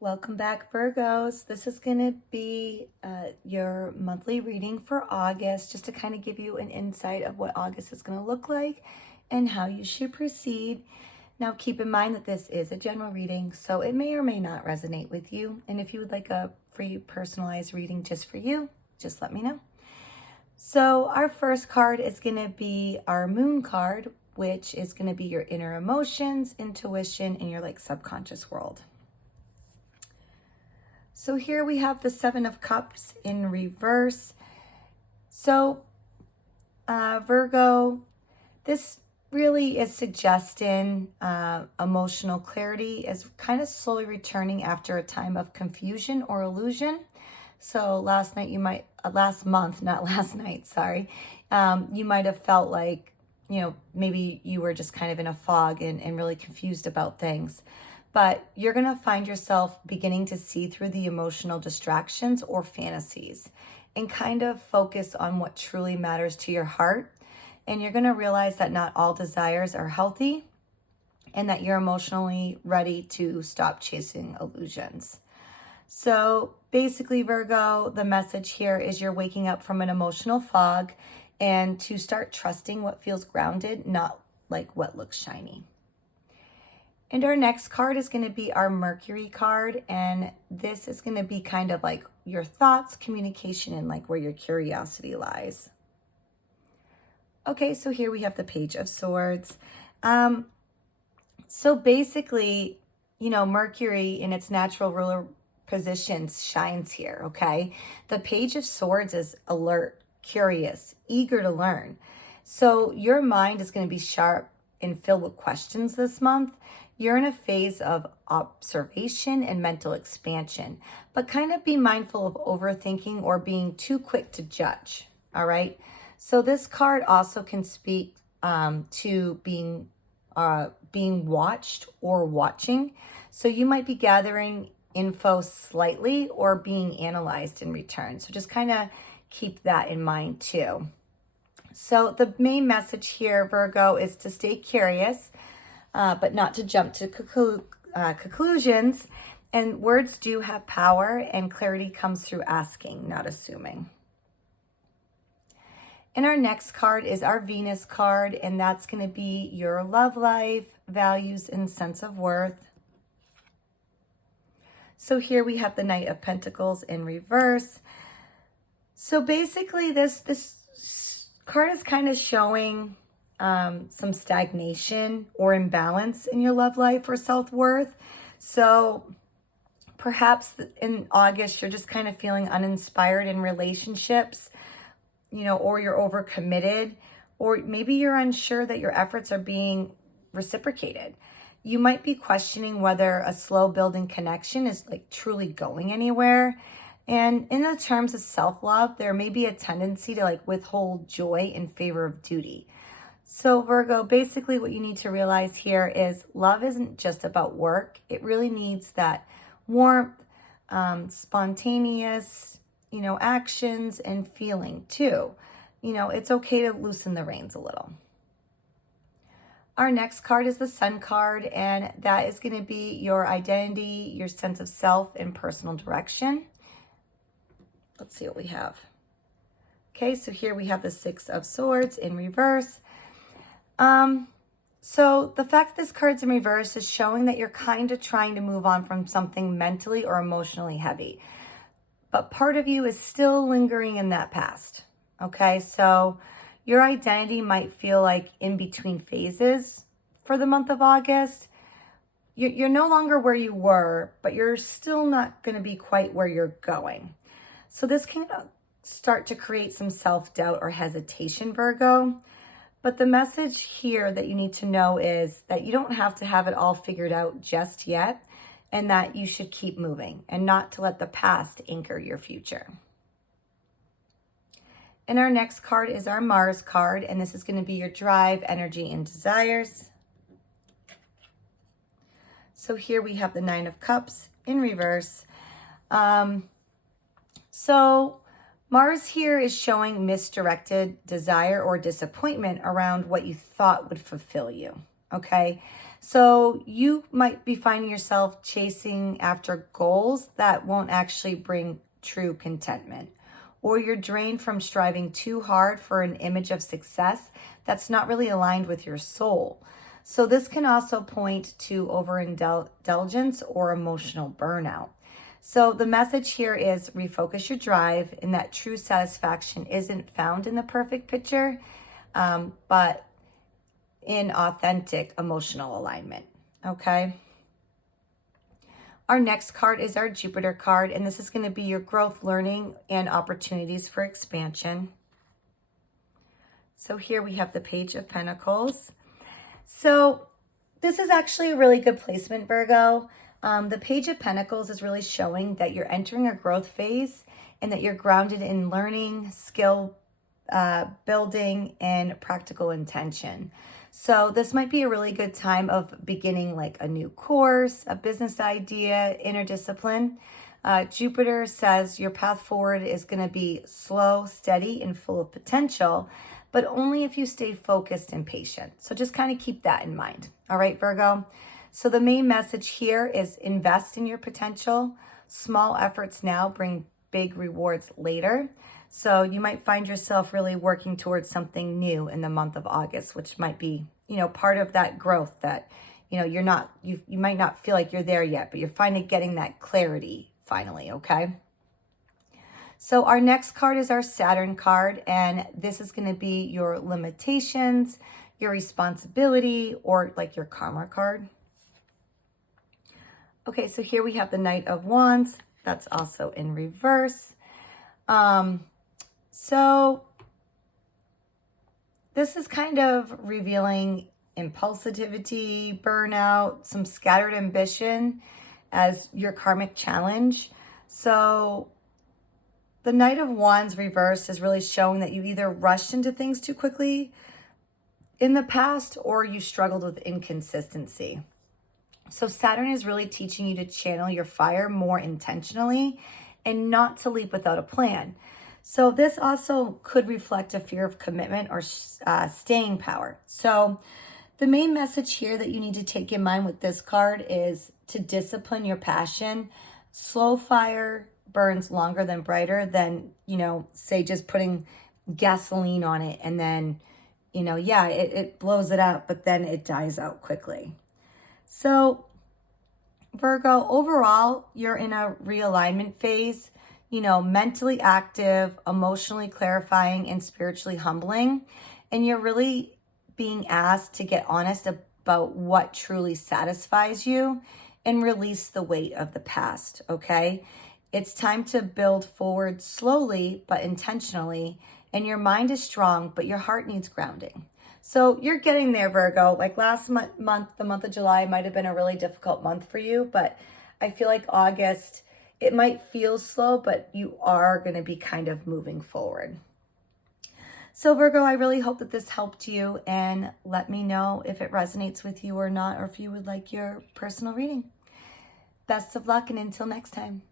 Welcome back, Virgos. This is going to be your monthly reading for August, just to kind of give you an insight of what August is going to look like and how you should proceed. Now, keep in mind that this is a general reading, so it may or may not resonate with you. And if you would like a free personalized reading just for you, just let me know. So our first card is going to be our Moon card, which is going to be your inner emotions, intuition, and your subconscious world. So here we have the Seven of Cups in reverse. So Virgo, this really is suggesting emotional clarity is kind of slowly returning after a time of confusion or illusion. So last month, not last night, sorry. You might have felt like, maybe you were just kind of in a fog and really confused about things. But you're going to find yourself beginning to see through the emotional distractions or fantasies and kind of focus on what truly matters to your heart. And you're going to realize that not all desires are healthy and that you're emotionally ready to stop chasing illusions. So basically, Virgo, the message here is you're waking up from an emotional fog and to start trusting what feels grounded, not like what looks shiny. And our next card is going to be our Mercury card. And this is going to be kind of like your thoughts, communication, and like where your curiosity lies. Okay, so here we have the Page of Swords. So basically, Mercury in its natural ruler positions shines here, okay? The Page of Swords is alert, curious, eager to learn. So your mind is going to be sharp and filled with questions this month. You're in a phase of observation and mental expansion, but kind of be mindful of overthinking or being too quick to judge, all right? So this card also can speak to being watched or watching. So you might be gathering info slightly or being analyzed in return. So just kind of keep that in mind too. So the main message here, Virgo, is to stay curious, but not to jump to conclusions. And words do have power, and clarity comes through asking, not assuming. And our next card is our Venus card, and that's going to be your love life, values, and sense of worth. So here we have the Knight of Pentacles in reverse. So basically this card is kind of showing some stagnation or imbalance in your love life or self-worth. So perhaps in August, you're just kind of feeling uninspired in relationships, or you're overcommitted, or maybe you're unsure that your efforts are being reciprocated. You might be questioning whether a slow building connection is truly going anywhere. And in the terms of self-love, there may be a tendency to withhold joy in favor of duty. So Virgo, basically what you need to realize here is love isn't just about work. It really needs that warmth, spontaneous, actions and feeling too. It's okay to loosen the reins a little. Our next card is the Sun card, and that is going to be your identity, your sense of self, and personal direction. Let's see what we have. Okay, so here we have the Six of Swords in reverse. So the fact that this card's in reverse is showing that you're kind of trying to move on from something mentally or emotionally heavy. But part of you is still lingering in that past. Okay, so your identity might feel like in between phases for the month of August. You're no longer where you were, but you're still not going to be quite where you're going. So this can start to create some self-doubt or hesitation, Virgo. But the message here that you need to know is that you don't have to have it all figured out just yet, and that you should keep moving and not to let the past anchor your future. And our next card is our Mars card, and this is going to be your drive, energy, and desires. So here we have the Nine of Cups in reverse. So Mars here is showing misdirected desire or disappointment around what you thought would fulfill you, okay? So you might be finding yourself chasing after goals that won't actually bring true contentment. Or you're drained from striving too hard for an image of success that's not really aligned with your soul. So this can also point to overindulgence or emotional burnout. So the message here is refocus your drive, and that true satisfaction isn't found in the perfect picture, but in authentic emotional alignment. Okay. Our next card is our Jupiter card, and this is going to be your growth, learning, and opportunities for expansion. So here we have the Page of Pentacles. So this is actually a really good placement, Virgo. The Page of Pentacles is really showing that you're entering a growth phase and that you're grounded in learning, skill building, and practical intention. So this might be a really good time of beginning like a new course, a business idea, inner discipline. Jupiter says your path forward is going to be slow, steady, and full of potential, but only if you stay focused and patient. So just kind of keep that in mind. All right, Virgo. So the main message here is invest in your potential. Small efforts now bring big rewards later. So you might find yourself really working towards something new in the month of August, which might be, part of that growth that, you might not feel like you're there yet, but you're finally getting that clarity finally, okay? So our next card is our Saturn card, and this is going to be your limitations, your responsibility, or like your karma card. Okay, so here we have the Knight of Wands. That's also in reverse. So this is kind of revealing impulsivity, burnout, some scattered ambition as your karmic challenge. So the Knight of Wands reverse is really showing that you either rushed into things too quickly in the past or you struggled with inconsistency. So Saturn is really teaching you to channel your fire more intentionally and not to leap without a plan. So this also could reflect a fear of commitment or staying power. So the main message here that you need to take in mind with this card is to discipline your passion. Slow fire burns longer than brighter than, say just putting gasoline on it and then, it blows it out, but then it dies out quickly. So Virgo, overall, you're in a realignment phase, mentally active, emotionally clarifying, and spiritually humbling. And you're really being asked to get honest about what truly satisfies you and release the weight of the past, okay? It's time to build forward slowly but intentionally, and your mind is strong, but your heart needs grounding. So you're getting there, Virgo. Like last month, the month of July might have been a really difficult month for you, but I feel like August, it might feel slow, but you are going to be kind of moving forward. So Virgo, I really hope that this helped you, and let me know if it resonates with you or not, or if you would like your personal reading. Best of luck, and until next time.